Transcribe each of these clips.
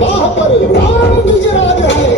बाह पर प्राण निज राज है।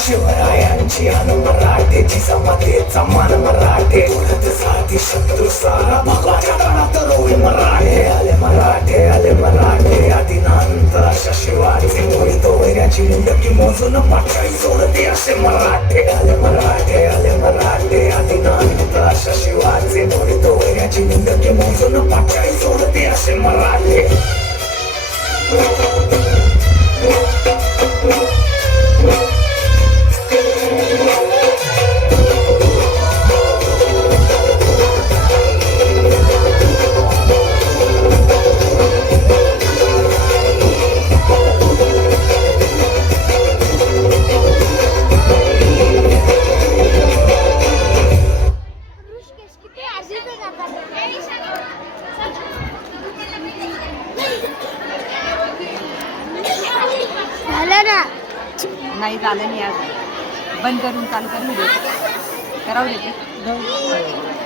शिवरायांची अन मराठेची समतेचा मान मराठे उडत साधी शत्रू सारा भगवाच्या काळात रोवी मराठे आले मराठे आदिनांत अशा शिवाचे मोडी तो वैऱ्याची मुंडकी मोजून पाठाई सोडते असे मराठे आले मराठे आदिनांत अशा शिवाचे मोडी तो वैऱ्याची मुंडकी मोजून पाठाई सोडते असे मराठे नाही झालं नाही आज बंद करून चालू करून करावं देते